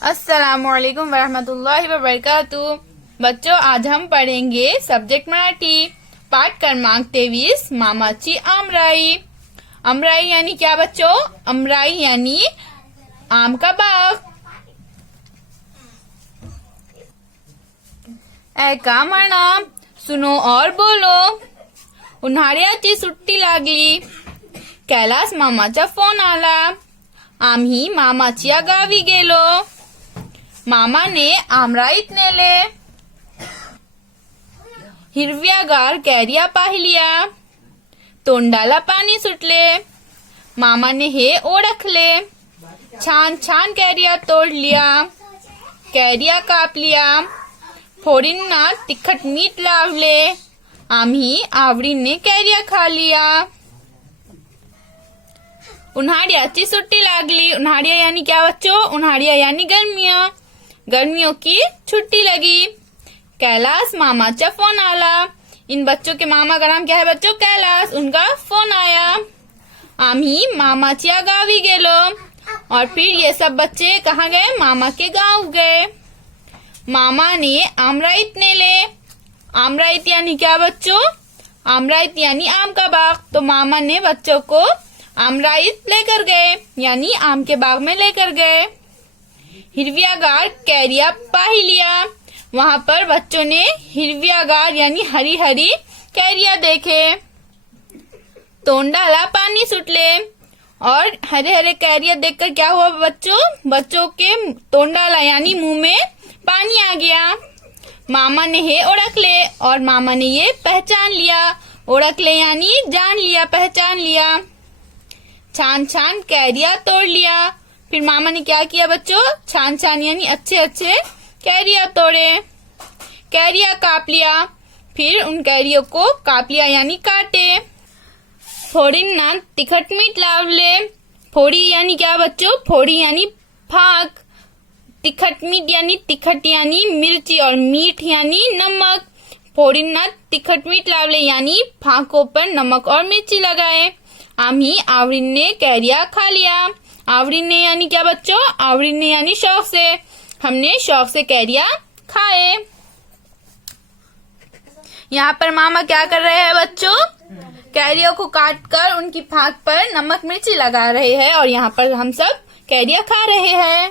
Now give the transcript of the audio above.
अस्सलामुअलैकुम वरहमतुल्लाहि वबरकातुह। बच्चों, आज हम पढ़ेंगे सब्जेक्ट मराठी पाठ क्रमांक 23 मामाची आमराई। आमराई यानी क्या बच्चों? आमराई यानी आम का बाग। ऐका म्हणा, सुनो और बोलो। उन्हाळ्याची सुट्टी लागली, कैलास मामाचा फोन आला। आम्ही मामाच्या गावी गेलो। मामाने आमराईत नेले, हिरव्यागार कैऱ्या पाहिल्या, तोंडाला पाणी सुटले। मामाने हे ओळखले, छान छान कैऱ्या तोडल्या, कैऱ्या कापल्या, फोडींना तिखट मीठ लावले। आम्ही आवडीने कैऱ्या खाल्ल्या। उन्हाळ्याची सुट्टी लागली। उन्हाळ्या यानी क्या बच्चों? उन्हाळ्या यानी गर्मियाँ। गर्मियों की छुट्टी लगी। कैलास मामाचा फोन आला। इन बच्चों के मामा का नाम क्या है बच्चों? कैलास। उनका फोन आया। आम्ही मामाच्या गावी गेलो। और फिर ये सब बच्चे कहाँ गए? मामा के गांव गए। मामा ने आमराईत नेले। आमराईत यानी क्या बच्चों? आमराईत यानी आम का बाग। तो मामा ने बच्चों को आमराईत लेकर गए, यानी आम के बाग में लेकर गए। हिरव्यागार कैरिया पाहिलिया। वहाँ पर बच्चों ने हिरव्यागार यानी हरी हरी कैरिया देखे। तोंडाला पानी सुटले। और हरे हरे कैरिया देखकर क्या हुआ बच्चों? बच्चों के तोंडाला यानी मुंह में पानी आ गया। मामा ने हे ओळखले, और मामा ने ये पहचान लिया। ओळखले यानी जान लिया, पहचान लिया। छान छान कैरिया तोड़ लिया। फिर मामा ने क्या किया बच्चों? छान छान यानी अच्छे अच्छे कैरिया तोड़े। कैरिया काप लिया। फिर उन कैरियों को काप लिया यानी काटे। फोडींना तिखट मीठ लावले। फोड़ी यानी क्या बच्चों? फोड़ी यानी फाक। तिखट मीठ यानी तिखट यानी मिर्ची, और मीठ यानी नमक। फोडींना तिखट मीठ लावले यानी फाकों पर नमक और मिर्ची लगाए। आम्ही आवडीने कैरिया खा लिया। आवडीने यानी क्या बच्चों? आवडीने यानी शौक से। हमने शौक से कैरिया खाए। यहाँ पर मामा क्या कर रहे हैं बच्चों? कैरियों को काटकर उनकी फाक पर नमक मिर्ची लगा रहे हैं, और यहाँ पर हम सब कैरिया खा रहे हैं।